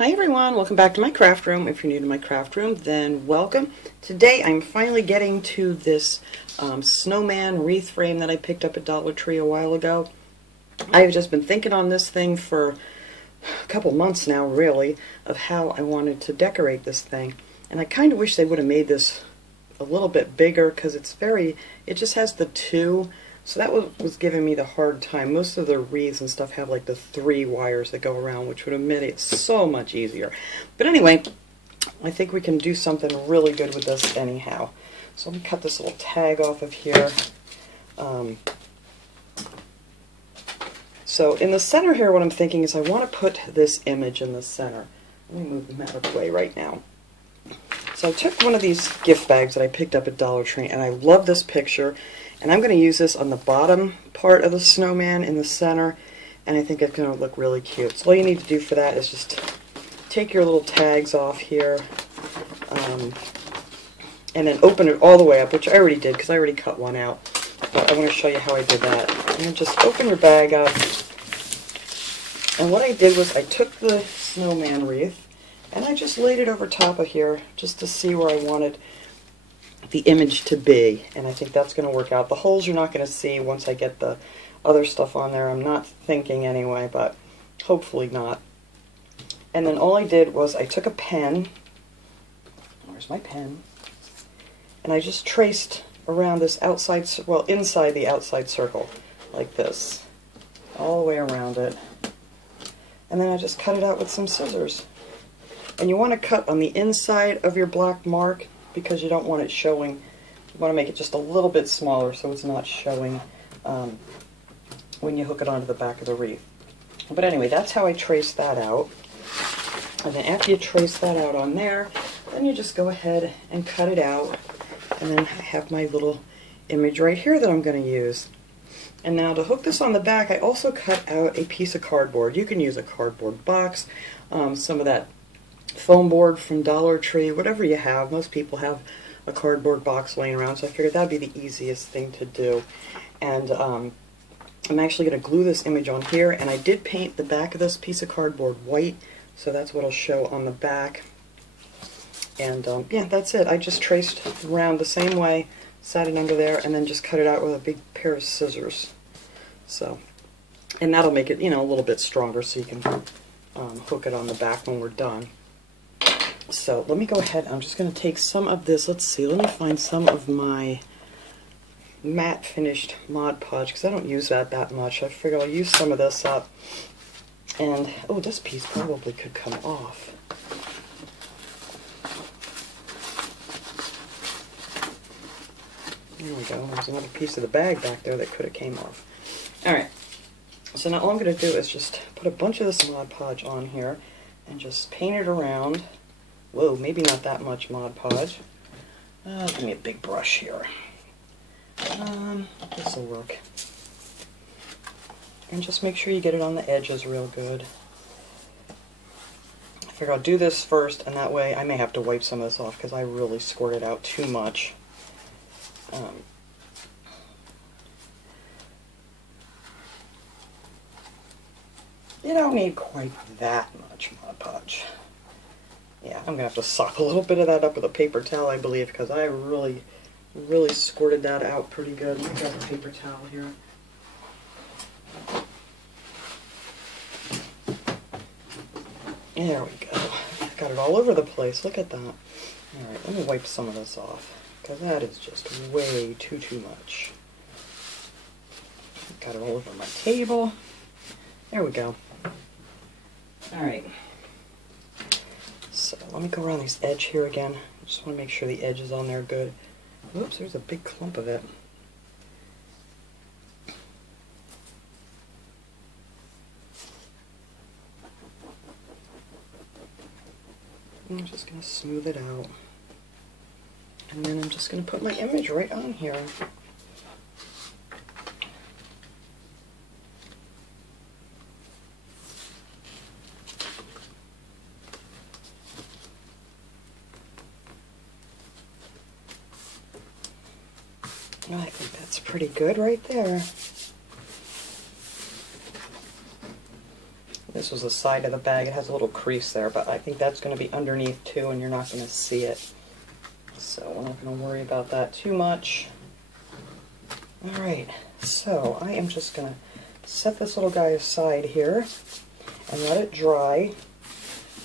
Hi everyone, welcome back to my craft room. If you're new to my craft room, then welcome. Today I'm finally getting to this Snowman Wreath frame that I picked up at Dollar Tree a while ago. I've just been thinking on this thing for a couple months now, really, of how I wanted to decorate this thing. And I kind of wish they would have made this a little bit bigger because it just has the two. So that was giving me the hard time. Most of the wreaths and stuff have like the 3 wires that go around, which would have made it so much easier. But anyway, I think we can do something really good with this anyhow. So let me cut this little tag off of here. So in the center here, what I'm thinking is I want to put this image in the center. Let me move them out of the way right now. So I took one of these gift bags that I picked up at Dollar Tree, and I love this picture. And I'm going to use this on the bottom part of the snowman in the center, and I think it's going to look really cute. So all you need to do for that is just take your little tags off here, and then open it all the way up, which I already did because I already cut one out. But I want to show you how I did that. And then just open your bag up. And what I did was I took the snowman wreath, and I just laid it over top of here just to see where I wanted the image to be, and I think that's going to work out. The holes you're not going to see once I get the other stuff on there. I'm not thinking anyway, but hopefully not. And then all I did was I took a pen, where's my pen, and I just traced around this outside, well, inside the outside circle, like this, all the way around it. And then I just cut it out with some scissors. And you want to cut on the inside of your black mark, because you don't want it showing. You want to make it just a little bit smaller so it's not showing when you hook it onto the back of the wreath. But anyway, that's how I traced that out. And then after you trace that out on there, then you just go ahead and cut it out. And then I have my little image right here that I'm going to use. And now to hook this on the back, I also cut out a piece of cardboard. You can use a cardboard box, some of that foam board from Dollar Tree, whatever you have. Most people have a cardboard box laying around, so I figured that would be the easiest thing to do. And I'm actually going to glue this image on here, and I did paint the back of this piece of cardboard white, so that's what I'll show on the back. And yeah, that's it. I just traced around the same way, sat it under there, and then just cut it out with a big pair of scissors. So, and that'll make it, you know, a little bit stronger so you can hook it on the back when we're done. So let me go ahead, I'm just going to take some of this, let me find some of my matte finished Mod Podge, because I don't use that much. I figure I'll use some of this up. And, oh, this piece probably could come off. There we go, there's another piece of the bag back there that could have came off. Alright, so now all I'm going to do is just put a bunch of this Mod Podge on here and just paint it around. Whoa, maybe not that much Mod Podge. Give me a big brush here. This will work. And just make sure you get it on the edges real good. I figure I'll do this first, and that way I may have to wipe some of this off because I really squirted out too much. You don't need quite that much Mod Podge. Yeah, I'm going to have to sop a little bit of that up with a paper towel, I believe, because I really squirted that out pretty good. Let me grab a paper towel here. There we go. I've got it all over the place. Look at that. Alright, let me wipe some of this off, because that is just way too much. Got it all over my table. There we go. Alright. So let me go around this edge here again. I just want to make sure the edge is on there good. Oops, there's a big clump of it. I'm just going to smooth it out. And then I'm just going to put my image right on here. I think that's pretty good right there. This was the side of the bag. It has a little crease there, but I think that's going to be underneath too, and you're not going to see it. So we're not going to worry about that too much. Alright, so I am just going to set this little guy aside here and let it dry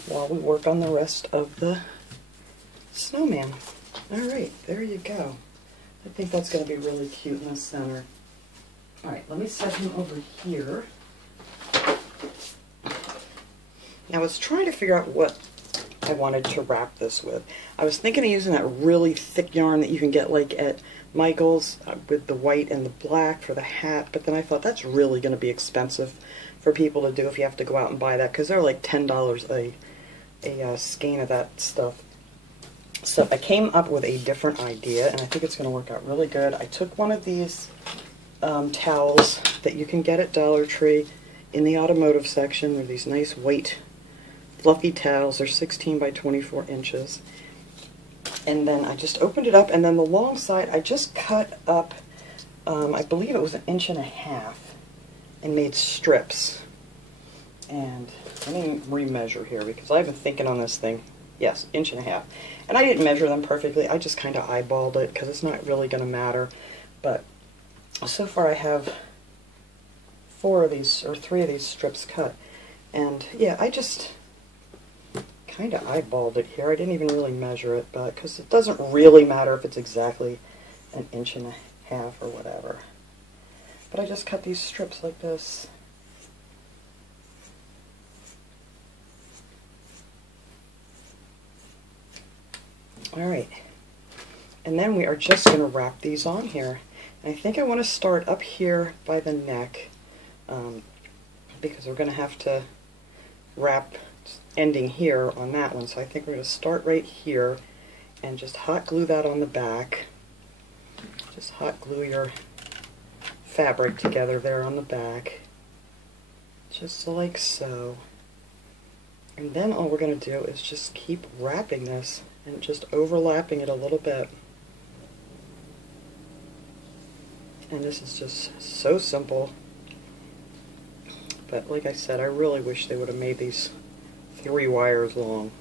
while we work on the rest of the snowman. Alright, there you go. I think that's going to be really cute in the center. Alright, let me set him over here. Now I was trying to figure out what I wanted to wrap this with. I was thinking of using that really thick yarn that you can get like at Michael's with the white and the black for the hat, but then I thought that's really going to be expensive for people to do if you have to go out and buy that, because they're like $10 a skein of that stuff. So I came up with a different idea, and I think it's going to work out really good. I took one of these towels that you can get at Dollar Tree in the automotive section. They're these nice white fluffy towels. They're 16 by 24 inches. And then I just opened it up, and then the long side I just cut up, I believe it was 1.5 inches, and made strips. And let me remeasure here, because I've been thinking on this thing. Yes, 1.5 inches. And I didn't measure them perfectly. I just kind of eyeballed it, because it's not really going to matter. But so far I have 3 of these strips cut. And yeah, I just kind of eyeballed it here. I didn't even really measure it, but because it doesn't really matter if it's exactly 1.5 inches or whatever. But I just cut these strips like this. Alright, and then we are just going to wrap these on here. And I think I want to start up here by the neck, because we're going to have to wrap ending here on that one. So I think we're going to start right here and just hot glue that on the back. Just hot glue your fabric together there on the back, just like so. And then all we're going to do is just keep wrapping this and just overlapping it a little bit. And this is just so simple. But like I said, I really wish they would have made these 3 wires long.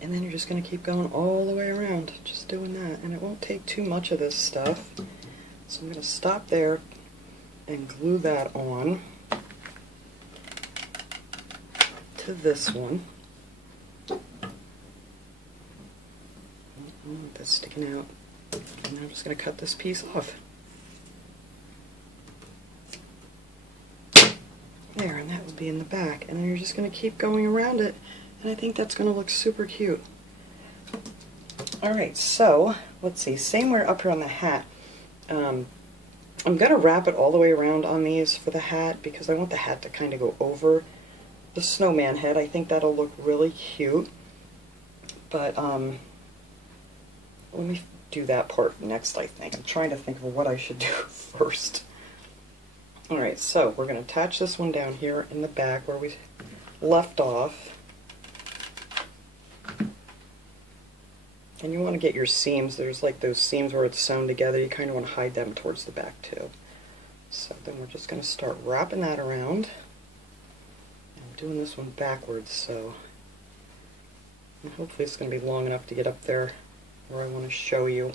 And then you're just going to keep going all the way around, just doing that. And it won't take too much of this stuff. So I'm going to stop there and glue that on to this one. That's sticking out. And I'm just going to cut this piece off. There, and that will be in the back. And then you're just going to keep going around it. And I think that's going to look super cute. Alright, so let's see. Same way up here on the hat. I'm going to wrap it all the way around on these for the hat, because I want the hat to kind of go over the snowman head. I think that'll look really cute. But let me do that part next, I think. I'm trying to think of what I should do first. Alright, so we're going to attach this one down here in the back where we left off. And you want to get your seams. There's like those seams where it's sewn together. You kind of want to hide them towards the back too. So then we're just going to start wrapping that around. I'm doing this one backwards, so and hopefully it's going to be long enough to get up there where I want to show you.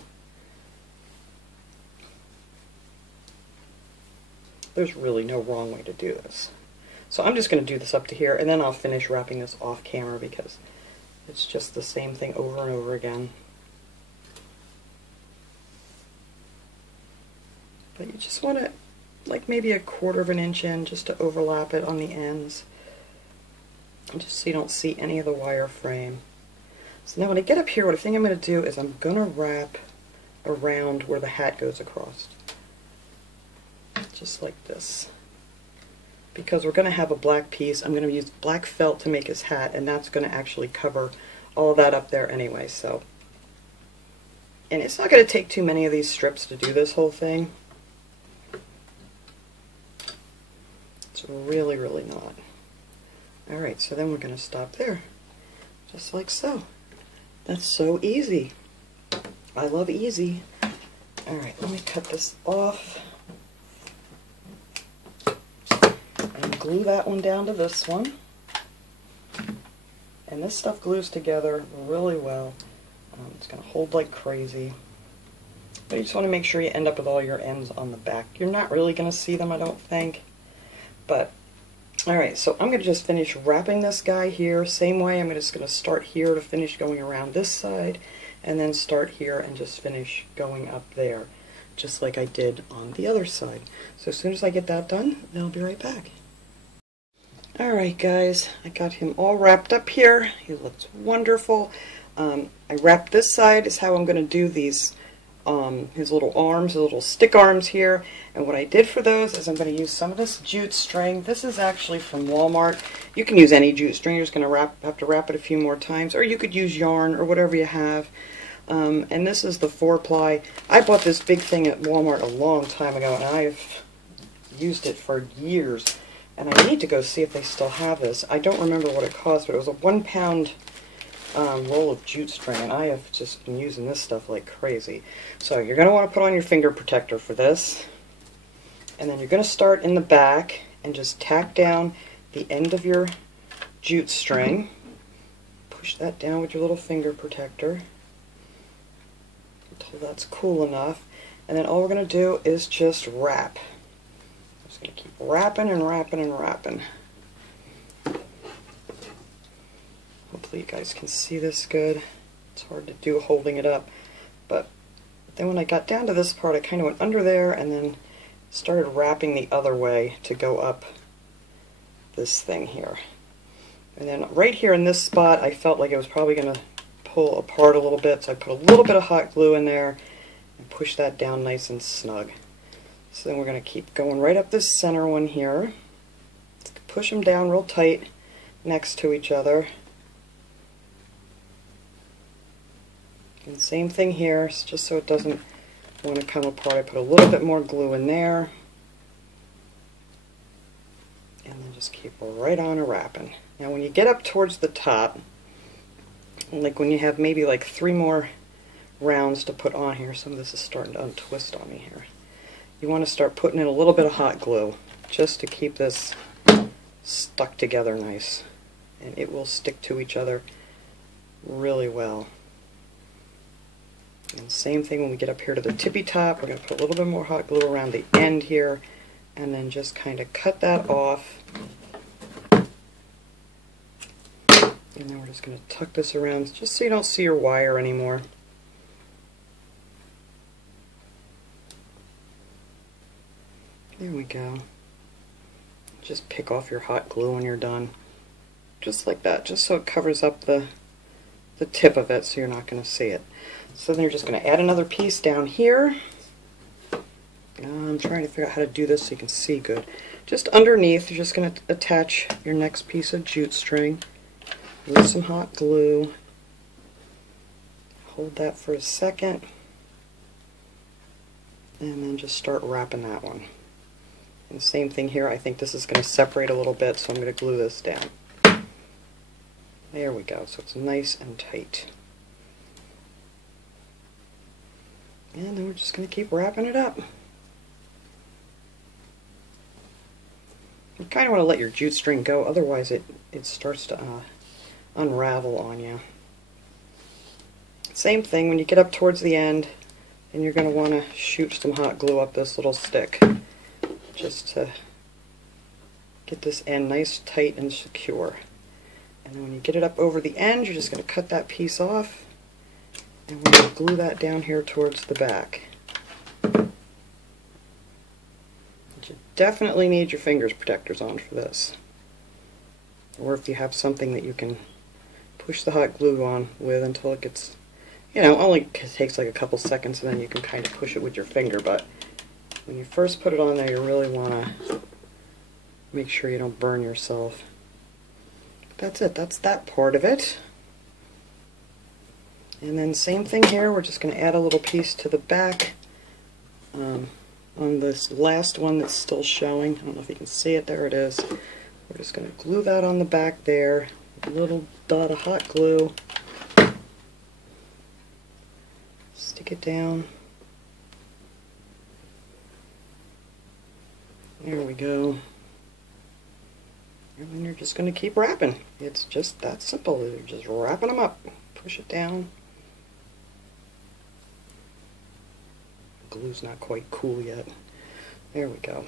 There's really no wrong way to do this. So I'm just going to do this up to here, and then I'll finish wrapping this off camera, because it's just the same thing over and over again. But you just want to, like maybe 1/4 inch in, just to overlap it on the ends. Just so you don't see any of the wire frame. So now when I get up here, what I think I'm going to do is I'm going to wrap around where the hat goes across. Just like this. Because we're going to have a black piece, I'm going to use black felt to make his hat, and that's going to actually cover all of that up there anyway. So, and it's not going to take too many of these strips to do this whole thing. It's really, really not. Alright, so then we're going to stop there. Just like so. That's so easy. I love easy. Alright, let me cut this off. And glue that one down to this one. And this stuff glues together really well. It's going to hold like crazy. But you just want to make sure you end up with all your ends on the back. You're not really going to see them, I don't think. But, alright, so I'm going to just finish wrapping this guy here. Same way, I'm just going to start here to finish going around this side. And then start here and just finish going up there. Just like I did on the other side. So as soon as I get that done, then I'll be right back. Alright guys, I got him all wrapped up here. He looks wonderful. I wrapped this side is how I'm going to do these, his little arms, his little stick arms here. And what I did for those is I'm going to use some of this jute string. This is actually from Walmart. You can use any jute string. You're just going to have to wrap it a few more times. Or you could use yarn or whatever you have. And this is the 4-ply. I bought this big thing at Walmart a long time ago, and I've used it for years. And I need to go see if they still have this. I don't remember what it cost, but it was a 1-pound roll of jute string, and I have just been using this stuff like crazy. So you're going to want to put on your finger protector for this. And then you're going to start in the back and just tack down the end of your jute string. Push that down with your little finger protector until that's cool enough. And then all we're going to do is just wrap. Just going to keep wrapping and wrapping and wrapping. Hopefully you guys can see this good. It's hard to do holding it up. But then when I got down to this part, I kind of went under there and then started wrapping the other way to go up this thing here. And then right here in this spot, I felt like it was probably going to pull apart a little bit, so I put a little bit of hot glue in there and push that down nice and snug. So then we're going to keep going right up this center one here. Push them down real tight next to each other. And same thing here, just so it doesn't want to come apart. I put a little bit more glue in there. And then just keep right on wrapping. Now when you get up towards the top, like when you have maybe like 3 more rounds to put on here, some of this is starting to untwist on me here. You want to start putting in a little bit of hot glue just to keep this stuck together nice. And it will stick to each other really well. And same thing when we get up here to the tippy top, we're going to put a little bit more hot glue around the end here and then just kind of cut that off. And then we're just going to tuck this around just so you don't see your wire anymore. There we go. Just pick off your hot glue when you're done. Just like that, just so it covers up the tip of it so you're not going to see it. So then you're just going to add another piece down here. I'm trying to figure out how to do this so you can see good. Just underneath, you're just going to attach your next piece of jute string with some hot glue. Hold that for a second. And then just start wrapping that one. And same thing here, I think this is going to separate a little bit, so I'm going to glue this down. There we go, so it's nice and tight. And then we're just going to keep wrapping it up. You kind of want to let your jute string go, otherwise it starts to unravel on you. Same thing, when you get up towards the end, and you're going to want to shoot some hot glue up this little stick, just to get this end nice, tight, and secure. And then when you get it up over the end, you're just going to cut that piece off, and we're going to glue that down here towards the back. But you definitely need your fingers protectors on for this. Or if you have something that you can push the hot glue on with until it gets, you know, only takes like a couple seconds, and then you can kind of push it with your finger. But when you first put it on there, you really want to make sure you don't burn yourself. That's it. That's that part of it. And then same thing here. We're just going to add a little piece to the back on this last one that's still showing. I don't know if you can see it. There it is. We're just going to glue that on the back there. A little dot of hot glue. Stick it down. There we go. And then you're just going to keep wrapping. It's just that simple. You're just wrapping them up. Push it down. Glue's not quite cool yet. There we go.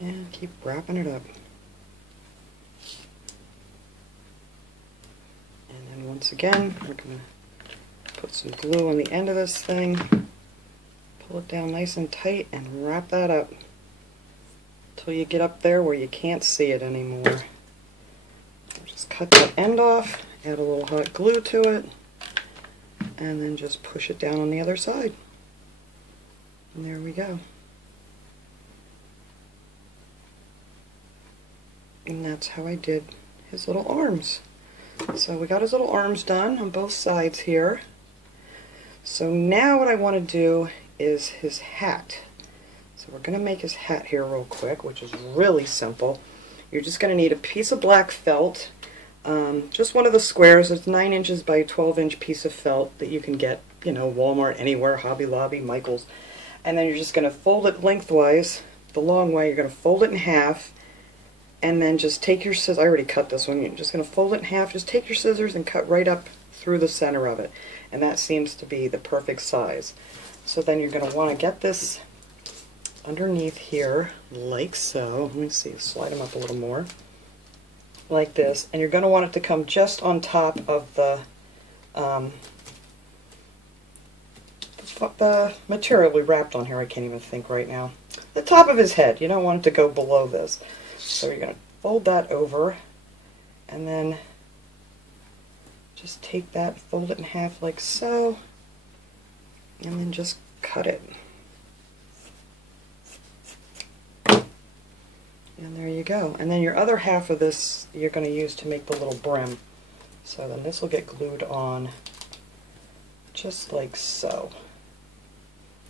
And keep wrapping it up. And then once again, we're going to put some glue on the end of this thing. Pull it down nice and tight and wrap that up until you get up there where you can't see it anymore. Just cut the end off, add a little hot glue to it, and then just push it down on the other side. And there we go. And that's how I did his little arms. So we got his little arms done on both sides here. So now what I want to do is his hat. So we're going to make his hat here real quick, which is really simple. You're just going to need a piece of black felt, just one of the squares. It's 9 inches by 12 inch piece of felt that you can get, you know, Walmart, anywhere, Hobby Lobby, Michael's. And then you're just going to fold it lengthwise, the long way. You're going to fold it in half, and then just take your scissors. I already cut this one. You're just going to fold it in half. Just take your scissors and cut right up through the center of it. And that seems to be the perfect size. So then you're going to want to get this underneath here, like so. Let me see, slide them up a little more. Like this. And you're going to want it to come just on top of the material we wrapped on here. I can't even think right now. The top of his head. You don't want it to go below this. So you're going to fold that over, and then just take that, fold it in half like so, and then just cut it. And there you go. And then your other half of this you're going to use to make the little brim. So then this will get glued on just like so.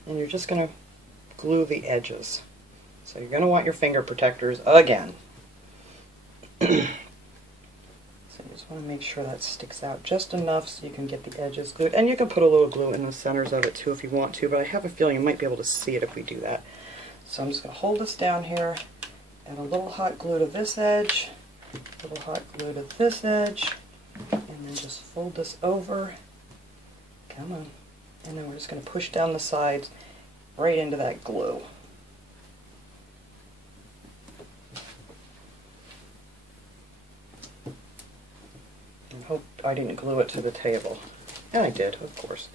And you're just going to glue the edges. So you're going to want your finger protectors again. So you just want to make sure that sticks out just enough so you can get the edges glued. And you can put a little glue in the centers of it too if you want to, but I have a feeling you might be able to see it if we do that. So I'm just going to hold this down here, add a little hot glue to this edge, a little hot glue to this edge, and then just fold this over. Come on. And then we're just going to push down the sides right into that glue. I hope I didn't glue it to the table. And I did, of course.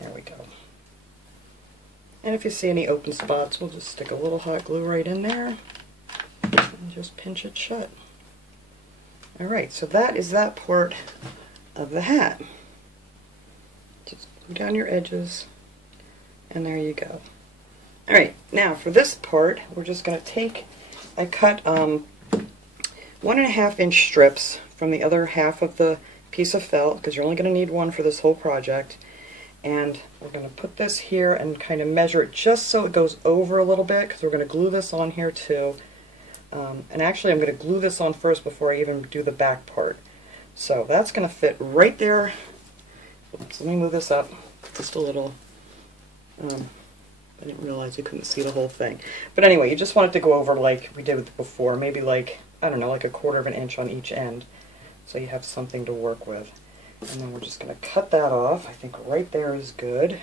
There we go. And if you see any open spots, we'll just stick a little hot glue right in there and just pinch it shut. Alright, so that is that part of the hat. Just glue down your edges, and there you go. Alright, now for this part, we're just going to take, I cut 1.5 inch strips from the other half of the piece of felt, because you're only going to need one for this whole project. And we're going to put this here and kind of measure it just so it goes over a little bit, because we're going to glue this on here too. And actually I'm going to glue this on first before I even do the back part. So that's going to fit right there. Oops, let me move this up just a little. I didn't realize you couldn't see the whole thing. But anyway, you just want it to go over like we did before, maybe like, I don't know, like 1/4 inch on each end. So you have something to work with. And then we're just going to cut that off. I think right there is good.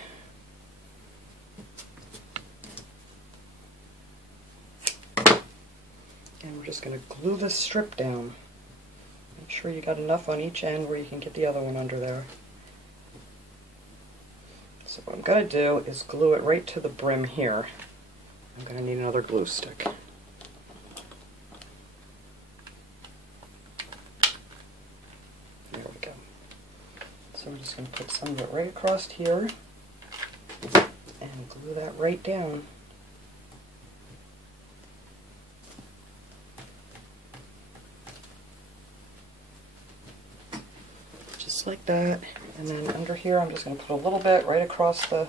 And we're just going to glue this strip down. Make sure you got enough on each end where you can get the other one under there. So what I'm going to do is glue it right to the brim here. I'm going to need another glue stick. There we go. So I'm just going to put some of it right across here and glue that right down. Just like that. And then under here I'm just going to put a little bit right across the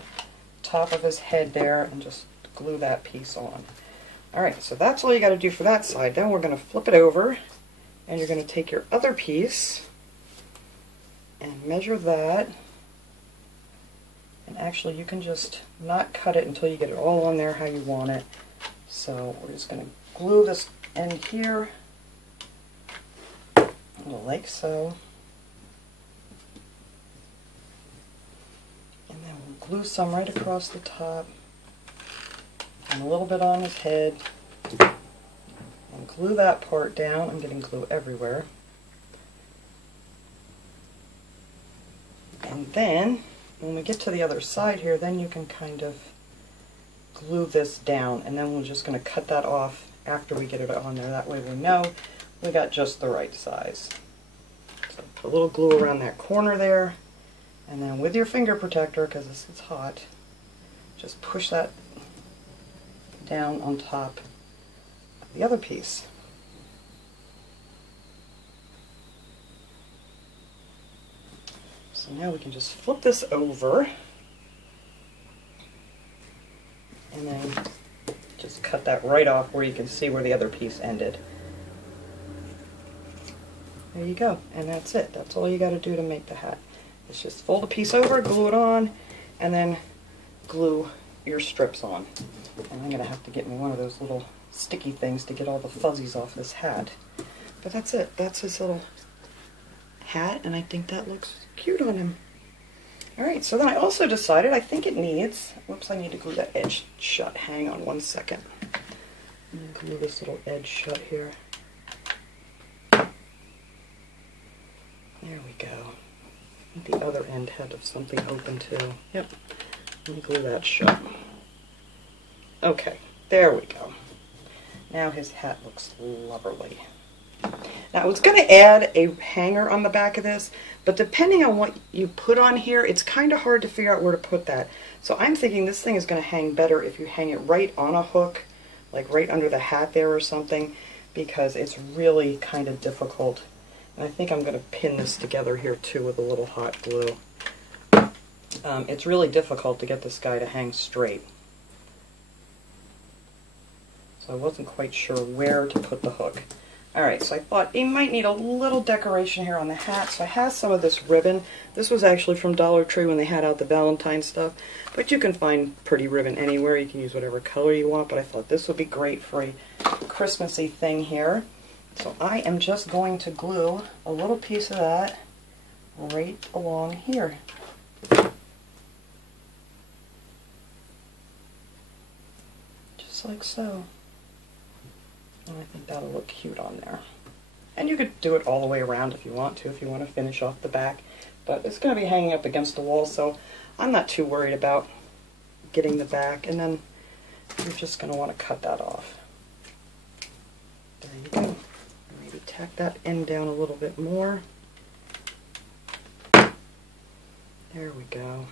top of his head there and just glue that piece on. Alright, so that's all you got to do for that side. Then we're going to flip it over, and you're going to take your other piece and measure that. And actually, you can just not cut it until you get it all on there how you want it. So we're just going to glue this end here, like so. And then we'll glue some right across the top, and a little bit on his head. And glue that part down. I'm getting glue everywhere. And then, when we get to the other side here, then you can kind of glue this down, and then we're just going to cut that off after we get it on there. That way we know we got just the right size. So put a little glue around that corner there, and then with your finger protector, because this is hot, just push that down on top of the other piece. So now we can just flip this over, and then just cut that right off where you can see where the other piece ended. There you go, and that's it. That's all you got to do to make the hat. It's just fold a piece over, glue it on, and then glue your strips on. And I'm going to have to get me one of those little sticky things to get all the fuzzies off this hat. But that's it. That's his little hat, and I think that looks cute on him. Alright, so then I also decided I think it needs, whoops, I need to glue that edge shut. Hang on one second. I'm going to glue this little edge shut here. There we go. I think the other end had something open too. Yep. Let me glue that shut. Okay, there we go. Now his hat looks lovely. Now I was going to add a hanger on the back of this, but depending on what you put on here, it's kind of hard to figure out where to put that. So I'm thinking this thing is going to hang better if you hang it right on a hook, like right under the hat there or something, because it's really kind of difficult. And I think I'm going to pin this together here too with a little hot glue. It's really difficult to get this guy to hang straight. So I wasn't quite sure where to put the hook. Alright, so I thought it might need a little decoration here on the hat, so I have some of this ribbon. This was actually from Dollar Tree when they had out the Valentine stuff, but you can find pretty ribbon anywhere. You can use whatever color you want, but I thought this would be great for a Christmassy thing here. So I am just going to glue a little piece of that right along here. Just like so. And I think that'll look cute on there. And you could do it all the way around if you want to finish off the back. But it's going to be hanging up against the wall, so I'm not too worried about getting the back. And then you're just going to want to cut that off. There you go. Maybe tack that end down a little bit more. There we go.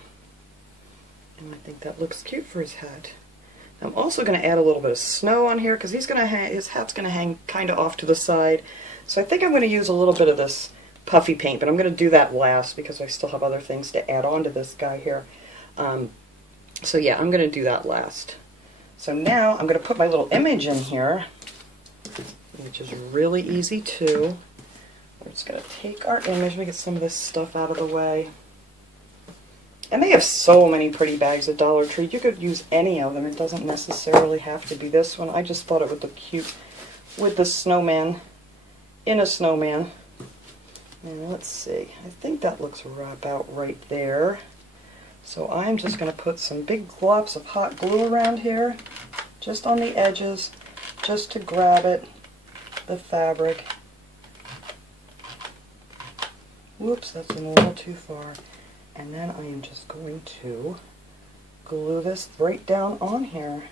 And I think that looks cute for his hat. I'm also going to add a little bit of snow on here because his hat's going to hang kind of off to the side. So I think I'm going to use a little bit of this puffy paint, but I'm going to do that last because I still have other things to add on to this guy here. So yeah, I'm going to do that last. So now I'm going to put my little image in here, which is really easy too. We're just going to take our image, let me get some of this stuff out of the way. And they have so many pretty bags at Dollar Tree. You could use any of them. It doesn't necessarily have to be this one. I just thought it would look cute with the snowman in a snowman. And let's see. I think that looks about right there. So I'm just going to put some big globs of hot glue around here, just on the edges, just to grab it, the fabric. Whoops, that's a little too far. And then I am just going to glue this right down on here.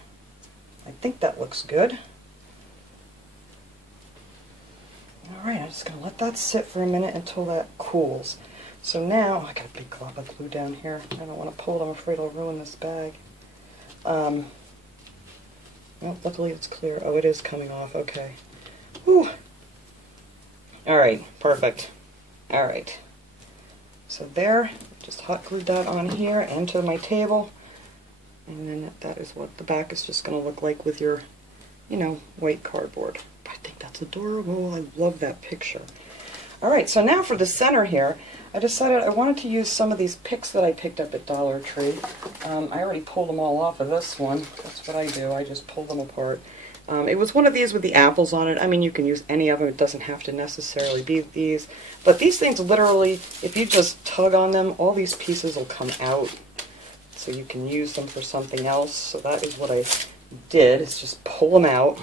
I think that looks good. Alright, I'm just going to let that sit for a minute until that cools. So now, I got a big glob of glue down here. I don't want to pull it, I'm afraid I'll ruin this bag. Well, luckily it's clear. Oh, it is coming off, okay. Whew. Alright, perfect. Alright. So there, just hot glued that on here and to my table. And then that is what the back is just going to look like with your you know, white cardboard. I think that's adorable. I love that picture. Alright, so now for the center here, I decided I wanted to use some of these picks that I picked up at Dollar Tree. I already pulled them all off of this one. That's what I do. I just pull them apart. It was one of these with the apples on it. I mean, you can use any of them. It doesn't have to necessarily be these. But these things literally, if you just tug on them, all these pieces will come out. So you can use them for something else. So that is what I did, is just pull them out.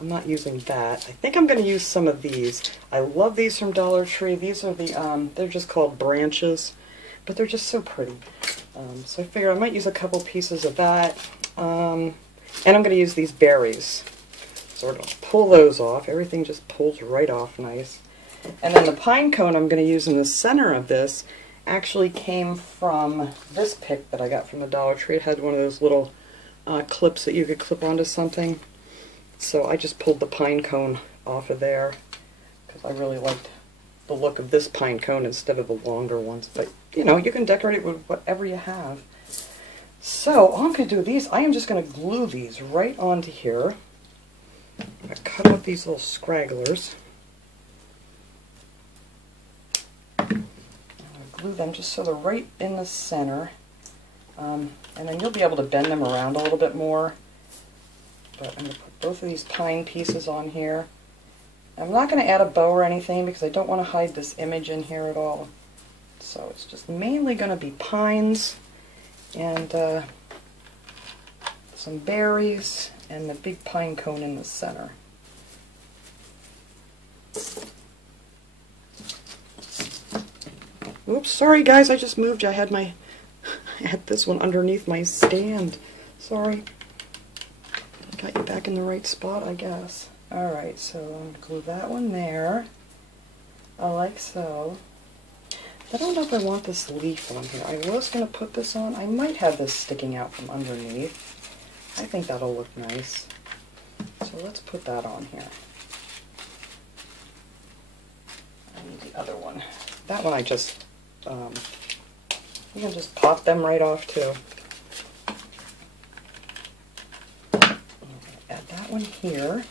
I'm not using that. I think I'm going to use some of these. I love these from Dollar Tree. These are the, they're just called branches, but they're just so pretty. So I figure I might use a couple pieces of that. And I'm going to use these berries. So we're going to pull those off. Everything just pulls right off nice. And then the pine cone I'm going to use in the center of this actually came from this pick that I got from the Dollar Tree. It had one of those little clips that you could clip onto something. So I just pulled the pine cone off of there because I really liked the look of this pine cone instead of the longer ones. But, you know, you can decorate it with whatever you have. So all I'm going to do with these, I am just going to glue these right onto here. I'm going to cut out these little scragglers. I'm going to glue them just so they're right in the center. And then you'll be able to bend them around a little bit more. But I'm going to put both of these pine pieces on here. I'm not going to add a bow or anything because I don't want to hide this image in here at all. So it's just mainly going to be pines and some berries and the big pine cone in the center. Oops, sorry guys, I just moved. I had this one underneath my stand. Sorry. Got you back in the right spot, I guess. Alright, so I'm going to glue that one there. Like so. I don't know if I want this leaf on here. I was going to put this on. I might have this sticking out from underneath. I think that'll look nice. So let's put that on here. I need the other one. That one I just, you can just pop them right off too. One here.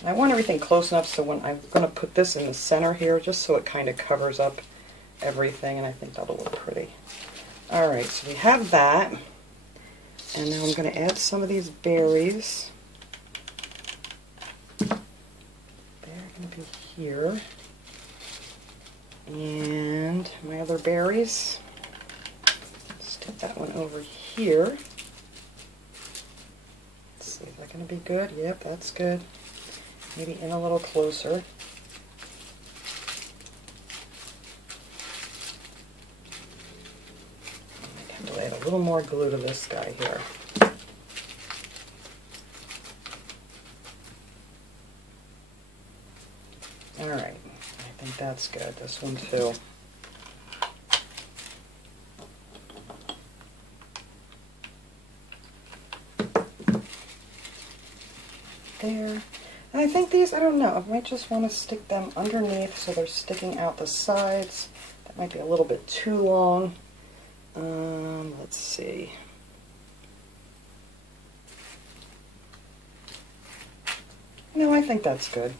And I want everything close enough so when I'm going to put this in the center here, just so it kind of covers up everything, and I think that'll look pretty. Alright, so we have that. And now I'm going to add some of these berries. They're going to be here. And my other berries. Stick that one over here. Is that going to be good? Yep, that's good. Maybe in a little closer. I have to add a little more glue to this guy here. Alright, I think that's good. This one too. There. And I think these, I don't know, I might just want to stick them underneath so they're sticking out the sides. That might be a little bit too long. Let's see. No, I think that's good.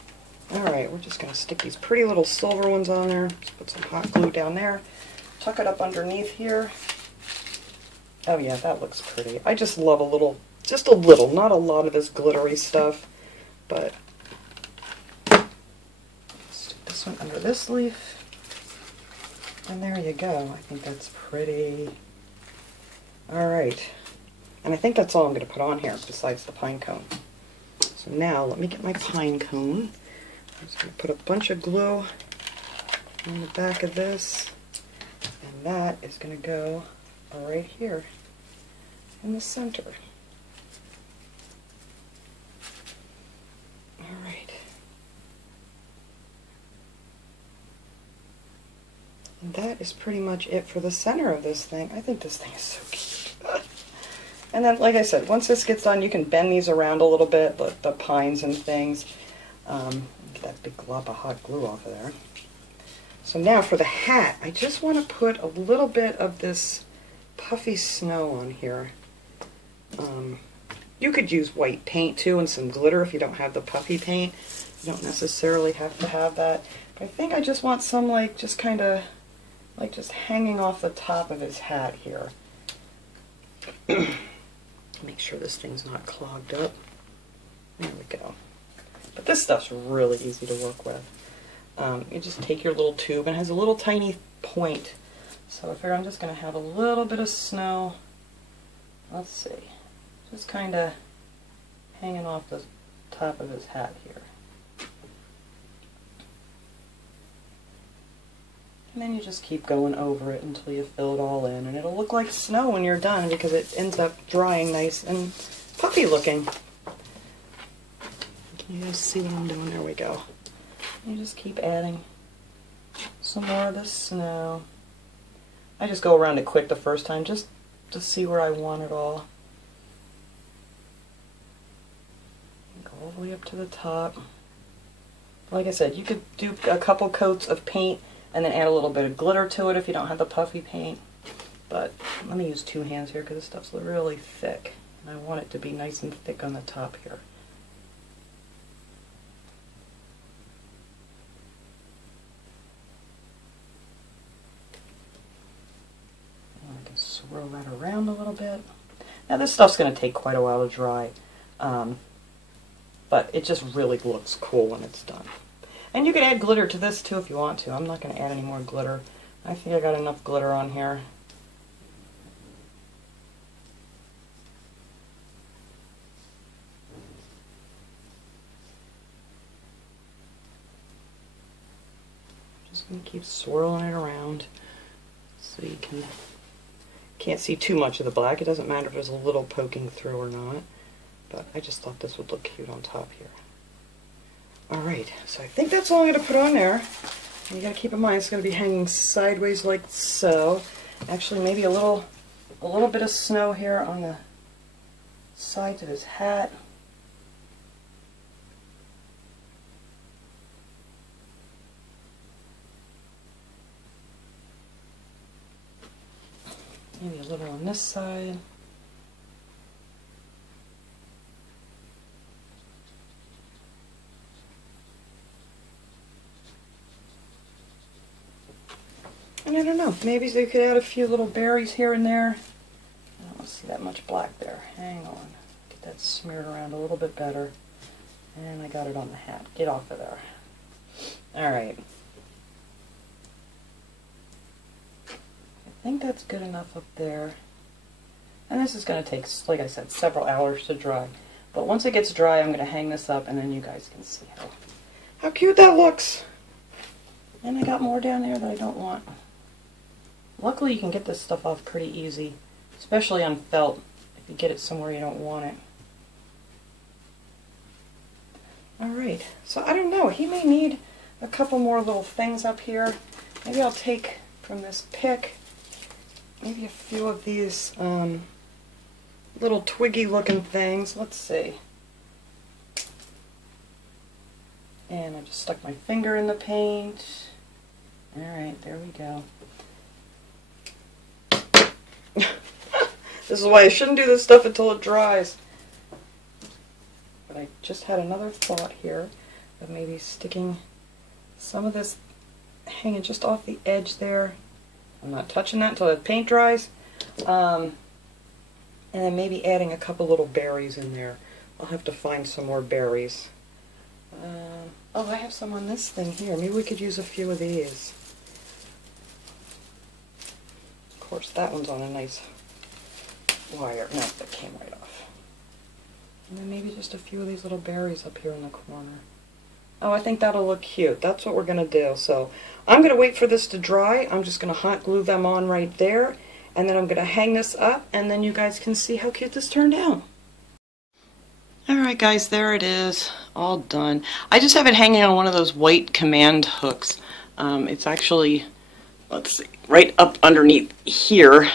Alright, we're just going to stick these pretty little silver ones on there. Let's put some hot glue down there. Tuck it up underneath here. Oh yeah, that looks pretty. I just love a little, just a little, not a lot of this glittery stuff. But stick this one under this leaf, and there you go. I think that's pretty. Alright, and I think that's all I'm going to put on here besides the pine cone. So now let me get my pine cone. I'm just going to put a bunch of glue on the back of this, and that is going to go right here in the center. Alright. And that is pretty much it for the center of this thing. I think this thing is so cute. And then, like I said, once this gets done, you can bend these around a little bit, the pines and things. Get that big glob of hot glue off of there. So now for the hat, I just want to put a little bit of this puffy snow on here. You could use white paint too and some glitter if you don't have the puffy paint. You don't necessarily have to have that. But I think I just want some like just kind of like just hanging off the top of his hat here. Make sure this thing's not clogged up. There we go. But this stuff's really easy to work with. You just take your little tube and it has a little tiny point. So I figure I'm just going to have a little bit of snow. Let's see. Just kind of hanging off the top of his hat here. And then you just keep going over it until you fill it all in. And it'll look like snow when you're done because it ends up drying nice and puffy looking. Can you guys see what I'm doing? There we go. You just keep adding some more of the snow. I just go around it quick the first time just to see where I want it all. Go all the way up to the top. Like I said, you could do a couple coats of paint and then add a little bit of glitter to it if you don't have the puffy paint. But let me use two hands here because this stuff's really thick. And I want it to be nice and thick on the top here. I can swirl that around a little bit. Now this stuff's going to take quite a while to dry. But it just really looks cool when it's done. And you can add glitter to this too if you want to. I'm not going to add any more glitter. I think I got enough glitter on here. Just going to keep swirling it around so you can't see too much of the black. It doesn't matter if there's a little poking through or not. But I just thought this would look cute on top here. Alright, so I think that's all I'm going to put on there. And you got to keep in mind it's going to be hanging sideways like so. Actually, maybe a little bit of snow here on the sides of his hat. Maybe a little on this side. And I don't know, maybe they could add a few little berries here and there. I don't see that much black there. Hang on. Get that smeared around a little bit better. And I got it on the hat. Get off of there. Alright. I think that's good enough up there. And this is going to take, like I said, several hours to dry. But once it gets dry, I'm going to hang this up and then you guys can see how cute that looks. And I got more down there that I don't want. Luckily, you can get this stuff off pretty easy, especially on felt, if you get it somewhere you don't want it. Alright, so I don't know, he may need a couple more little things up here. Maybe I'll take from this pick, maybe a few of these little twiggy looking things. Let's see. And I just stuck my finger in the paint. Alright, there we go. This is why I shouldn't do this stuff until it dries. But I just had another thought here of maybe sticking some of this hanging just off the edge there. I'm not touching that until the paint dries. And then maybe adding a couple little berries in there. I'll have to find some more berries. Oh, I have some on this thing here. Maybe we could use a few of these. Of course, that one's on a nice wire. No, that came right off. And then maybe just a few of these little berries up here in the corner. Oh, I think that'll look cute. That's what we're going to do. So I'm going to wait for this to dry. I'm just going to hot glue them on right there. And then I'm going to hang this up, and then you guys can see how cute this turned out. Alright guys, there it is, all done. I just have it hanging on one of those white command hooks. It's actually, let's see, right up underneath here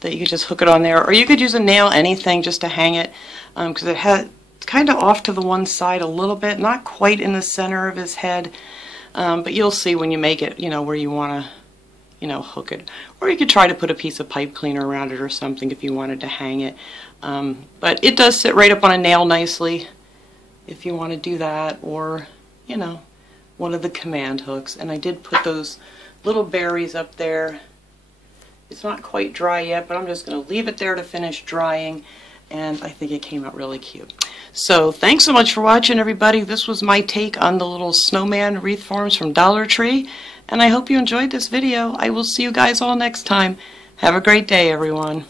that you could just hook it on there. Or you could use a nail, anything, just to hang it, because it's kind of off to the one side a little bit, not quite in the center of his head, but you'll see when you make it, where you want to, you know, hook it. Or you could try to put a piece of pipe cleaner around it or something if you wanted to hang it. But it does sit right up on a nail nicely if you want to do that, or, you know, one of the command hooks. And I did put those little berries up there. It's not quite dry yet, but I'm just going to leave it there to finish drying, and I think it came out really cute. So thanks so much for watching, everybody. This was my take on the little snowman wreath forms from Dollar Tree, and I hope you enjoyed this video. I will see you guys all next time. Have a great day, everyone.